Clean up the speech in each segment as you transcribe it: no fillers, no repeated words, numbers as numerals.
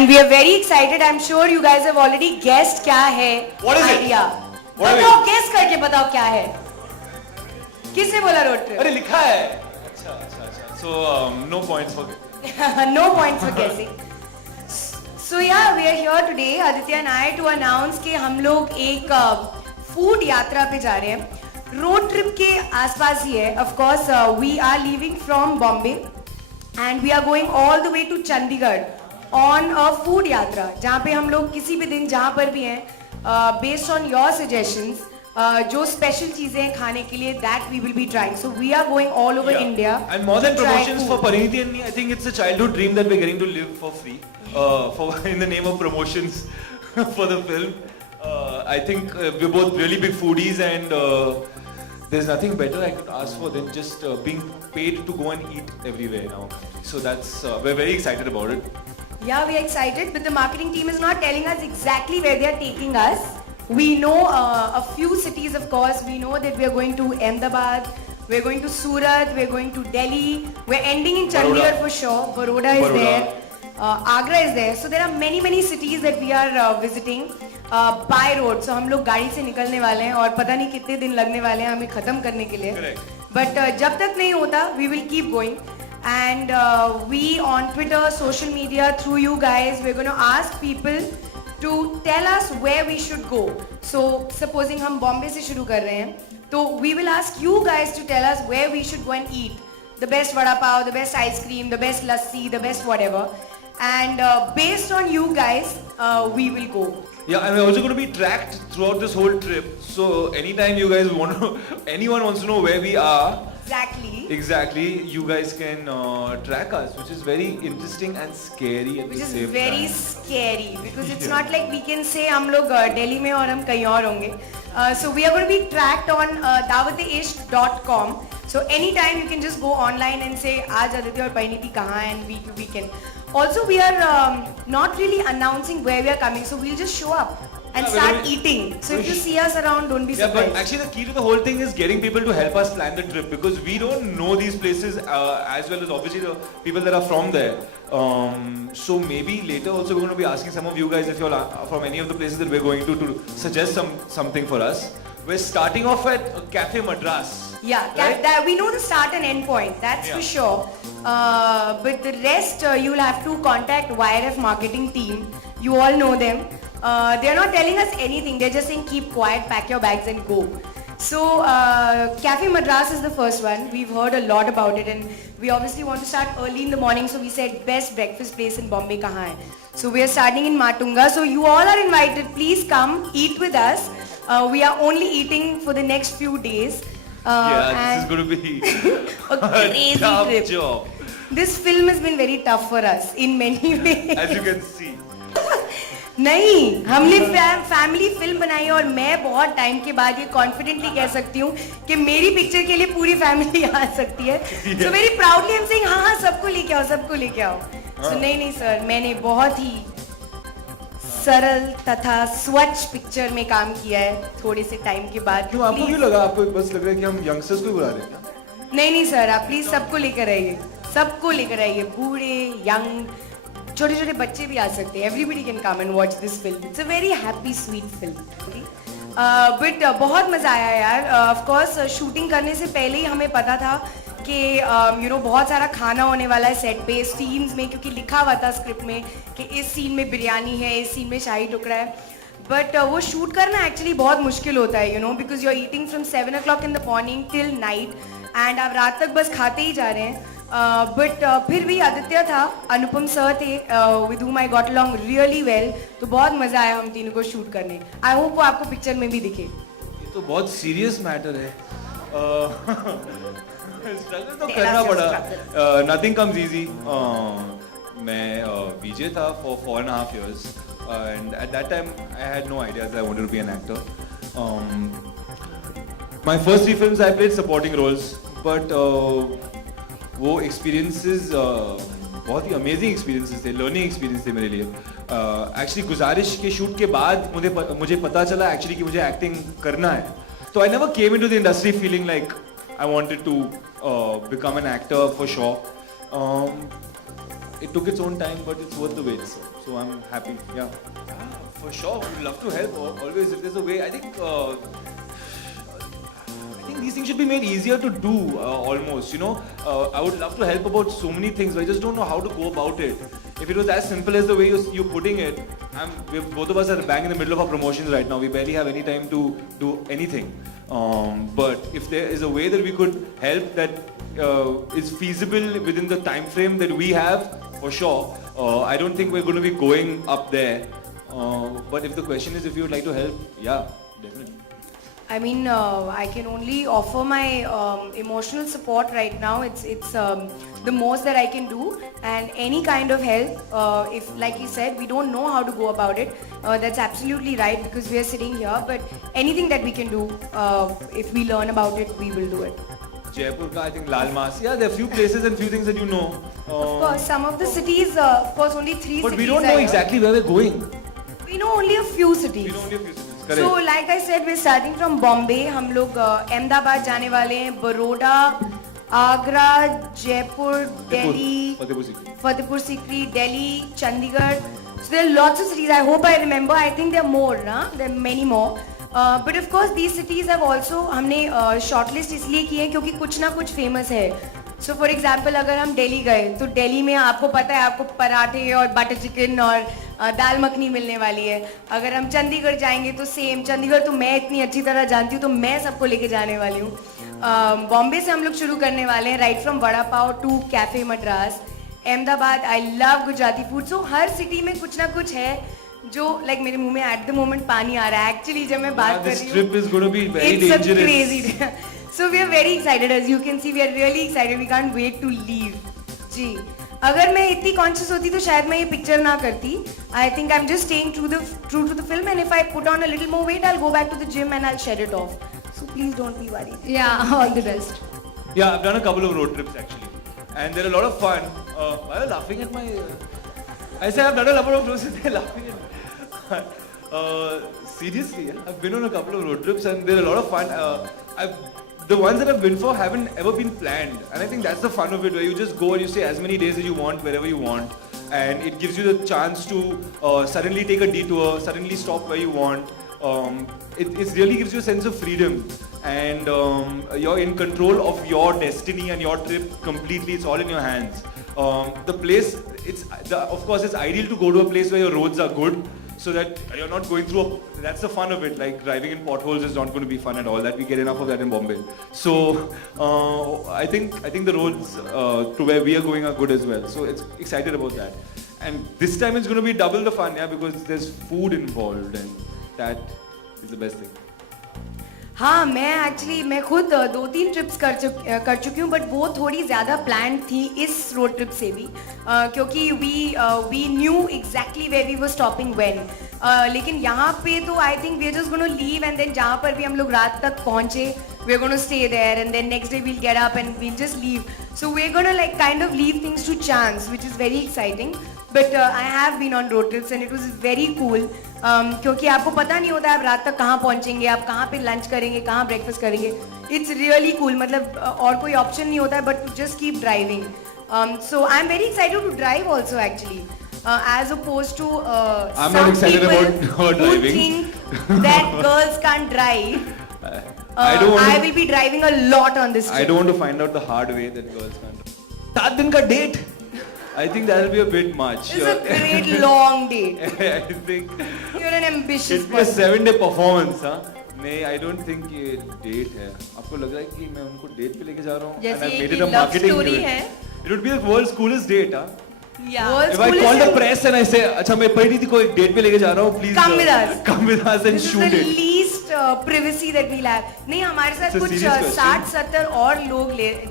And we are very excited. I'm sure you guys have already guessed क्या है What is it? idea. What is बताओ, guess करके बताओ क्या है. किसने बोला रोड ट्रिप? अरे लिखा है. अच्छा. So no points for. No points for guessing. So yeah, we are here today, Aditya and I, to announce कि हम लोग एक फूड यात्रा पे जा रहे हैं. रोड ट्रिप के आसपास ही है. Of course, we are leaving from Bombay and we are going all the way to Chandigarh on a food यात्रा, जहाँ पे हम लोग किसी भी दिन जहाँ पर भी हैं, based on your suggestions, जो स्पेशल चीजें हैं खाने के लिए, that we will be trying. So we are going all over India. And more than to try promotions for food. Parineeti and me, I think it's a childhood dream that we're getting to live for free. For in the name of promotions for the film. I think we're both really big foodies and there's nothing better I could ask for than just being paid to go and eat everywhere now. So that's we're very excited about it. Yeah, we are excited, but the marketing team is not telling us exactly where they are taking us. We know a few cities, of course. We know that we are going to Ahmedabad, we are going to Surat, we are going to Delhi. We are ending in Chandigarh for sure. Baroda is there. Agra is there. So there are many cities that we are visiting by road. So हम लोग गाड़ी से निकलने वाले हैं और पता नहीं कितने दिन लगने वाले हैं हमें खत्म करने के लिए. Correct. But जब तक नहीं होता, we will keep going. And we on Twitter, social media, through you guys, we're going to ask people to tell us where we should go. So supposing हम बॉम्बे से शुरू कर रहे हैं, तो we will ask you guys to tell us where we should go and eat. The best vada pav, the best ice cream, the best lassi, the best whatever. And based on you guys, we will go. Yeah, and we're also going to be tracked throughout this whole trip. So anytime you guys want to, anyone wants to know where we are, exactly, you guys can track us, which is very interesting and scary at Which the is same very time. scary because it's not like we can say हम लोग दिल्ली में और हम कहीं और होंगे. So we are going to be tracked on dawat-e-ishq.com. So anytime you can just go online and say आज आदित्य और परिणीति कहाँ हैं, and we can. Also we are not really announcing where we are coming, so we'll just show up and start eating. So if you see us around, don't be surprised. Yeah, but actually the key to the whole thing is getting people to help us plan the trip because we don't know these places as well as obviously the people that are from there. So maybe later also we're going to be asking some of you guys if you're from any of the places that we're going to suggest something for us. We're starting off at Cafe Madras. Yeah, right? that we know the start and end point, that's for sure. But the rest you'll have to contact YRF marketing team. You all know them. They're not telling us anything. They're just saying keep quiet, pack your bags and go. So Cafe Madras is the first one. We've heard a lot about it and we obviously want to start early in the morning. So we said best breakfast place in Bombay kahan hai. So we are starting in Matunga. So you all are invited. Please come eat with us. We are only eating for the next few days. This is going to be a crazy tough trip. job. This film has been very tough for us in many ways. As you can see. नहीं, हमने family film बनाई और मैं बहुत time के बाद ये confidently कह सकती हूँ कि मेरी पिक्चर के लिए पूरी फैमिली आ सकती है. So very proudly I'm saying हाँ सबको लेके आओ. So नहीं सर, मैंने बहुत ही सरल तथा स्वच्छ पिक्चर में काम किया है थोड़े से टाइम के बाद. क्यों आपको क्यों लगा? आपको बस लग रहा है कि हम यंगस्टर्स को बुला रहे हैं? नहीं सर, आप प्लीज सबको लेकर आइए, बूढ़े, यंग, छोटे बच्चे भी आ सकते हैं. Everybody can come and watch this film. It's a very happy, sweet film. But बहुत मजा आया यार. Of course, शूटिंग करने से पहले ही हमें पता था कि बहुत सारा खाना होने वाला है सेट पे, सीन्स में, क्योंकि लिखा हुआ था स्क्रिप्ट में कि इस सीन में बिरयानी है, इस सीन में शाही टुकड़ा है. बट वो शूट करना एक्चुअली बहुत मुश्किल होता है, because you are eating from 7 o'clock in the morning till night and आप रात तक बस खाते ही जा रहे हैं. बट फिर भी आदित्य था, अनुपम सर थे, with whom I got along really well. तो बहुत मजा आया हम तीनों को शूट करने. आई होप वो आपको पिक्चर में भी दिखे. ये तो बहुत सीरियस मैटर है. स्ट्रगल तो करना पड़ा. Nothing comes easy. मैं वीजे था for 4.5 years and at that time I had no idea that I wanted to be an actor. My first 3 films I played supporting roles, but वो experiences बहुत ही amazing experiences थे, learning experience थे मेरे लिए. Actually गुजारिश के shoot के बाद मुझे पता चला एक्चुअली कि मुझे एक्टिंग करना है. तो I never came into the industry feeling like I wanted to become an actor for sure. it took its own time, but it's worth the wait. So I'm happy. Yeah. For sure, we'd love to help. Always, if there's a way. I think these things should be made easier to do. Almost, you know. I would love to help about so many things, but I just don't know how to go about it. If it was as simple as the way you're putting it, both of us are bang in the middle of our promotions right now. We barely have any time to do anything. But if there is a way that we could help that is feasible within the time frame that we have, for sure. I don't think we're going to be going up there. But if the question is if you would like to help, yeah, definitely. I mean, I can only offer my emotional support right now. It's the most that I can do, and any kind of help. If, like you said, we don't know how to go about it. That's absolutely right because we are sitting here. But anything that we can do, if we learn about it, we will do it. Jaipur ka, I think Lal Mas. Yeah, there are few places and few things that you know. Of course, some of the cities, of course, only 3 cities. But we don't know exactly where we're going. We know only a few cities. We know only a few cities. Correct. So, like I said, we're starting from Bombay. हम लोग अहमदाबाद जाने वाले हैं, Baroda, Agra, Jaipur, Delhi, Fatehpur Sikri, Delhi, Chandigarh. So there are lots of cities. I hope I remember. I think there are more, ना? There are many more. But of course, these cities have also हमने shortlist इसलिए की है क्योंकि कुछ ना कुछ famous है. So for example, अगर हम दिल्ली गए तो दिल्ली में आपको पता है आपको पराठे और बटर चिकन और दाल मखनी मिलने वाली है. अगर हम चंडीगढ़ जाएंगे तो सेम. चंडीगढ़ तो मैं इतनी अच्छी तरह जानती हूँ तो मैं सबको लेके जाने वाली हूँ. बॉम्बे से हम लोग शुरू करने वाले हैं, right from vada pav to cafe Madras. Ahmedabad, I love Gujarati food. So हर सिटी में कुछ ना कुछ है जो लाइक मेरे मुंह में एट द मोमेंट पानी आ रहा है एक्चुअली जब मैं बात कर रही हूँ. So we are very excited, as you can see, we are really excited. We can't wait to leave. जी, अगर मैं इतनी conscious होती तो शायद मैं ये picture ना करती. I think I'm just staying true to the film, and if I put on a little more weight, I'll go back to the gym and I'll shed it off. So please don't be worried. Yeah, all the best. Yeah, I've done a couple of road trips actually, and they're a lot of fun. Why are you laughing at my? I say I've done a couple of road trips. They're laughing at me. Seriously, yeah? I've been on a couple of road trips, and they're a lot of fun. The ones that I've been for haven't ever been planned, and I think that's the fun of it, where you just go and you stay as many days as you want, wherever you want, and it gives you the chance to suddenly take a detour, suddenly stop where you want. It really gives you a sense of freedom, and you're in control of your destiny and your trip completely. It's all in your hands. The place, of course, it's ideal to go to a place where your roads are good, so that you're not going through that's the fun of it. Like driving in potholes is not going to be fun at all. That we get enough of that in Bombay. So I think the roads to where we are going are good as well. So it's excited about that. And this time it's going to be double the fun, yeah, because there's food involved, and that is the best thing. हाँ, मैं खुद 2-3 trips कर चुकी हूँ, but वो थोड़ी ज़्यादा plan थी इस रोड ट्रिप से भी, क्योंकि we knew exactly where we were stopping when. लेकिन यहाँ पे तो I think we are just gonna leave, and then जहाँ पर भी हम लोग रात तक पहुँचे we are gonna stay there, and then next day we'll get up and we'll just leave. So we are gonna like kind of leave things to chance, which is very exciting. But I have been on road trips and it was very cool, क्योंकि आपको पता नहीं होता आप रात तक कहाँ पहुँचेंगे, आप कहाँ पे लंच करेंगे, कहाँ ब्रेकफास्ट करेंगे. It's really cool. मतलब और कोई ऑप्शन नहीं होता है but to just keep driving. So I am very excited to drive also actually, as opposed to I'm some not excited people about who driving. think that girls can't drive. I will be driving a lot on this trip. I don't want to find out the hard way that girls can't. 7 दिन का date. I think that will be a bit much. It's a great long date. I think You're an ambitious it's a person. 7-day performance, huh? नहीं, I don't think ये date है. आपको लग रहा है कि मैं उनको date पे लेके जा रहा हूँ? जैसे And I made ये it a love marketing story event. है. It would be the world's coolest date, huh? Yeah. World's If I coolest call the and- press and I say, अच्छा मैं परिणीति को एक date पे लेके जा रहा हूँ, please Come with us. come with us and This is shoot the it. least privacy that we'll have. नहीं, हमारे साथ It's a कुछ serious question. 60-70 और लोग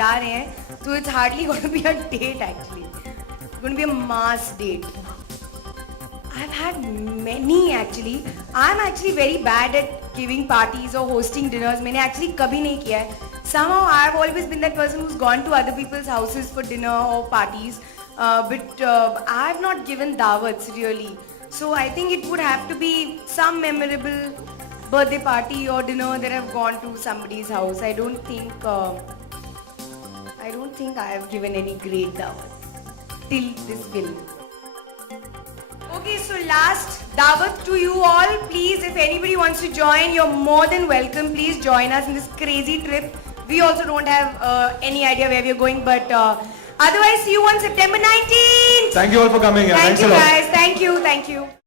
जा रहे हैं, तो it's hardly going to be a date actually. It's going to be a mass date. I've had many actually. I'm actually very bad at giving parties or hosting dinners. मैंने actually कभी नहीं किया है. Somehow I've always been that person who's gone to other people's houses for dinner or parties. But I've not given dawats really. So I think it would have to be some memorable birthday party or dinner that I've gone to somebody's house. I don't think I have given any great dawat. till this film. Okay, so last dawat to you all. Please, if anybody wants to join, you're more than welcome. Please join us in this crazy trip. We also don't have any idea where we're going, but otherwise, see you on September 19th. Thank you all for coming. Thank Thanks you a lot. guys. Thank you. Thank you.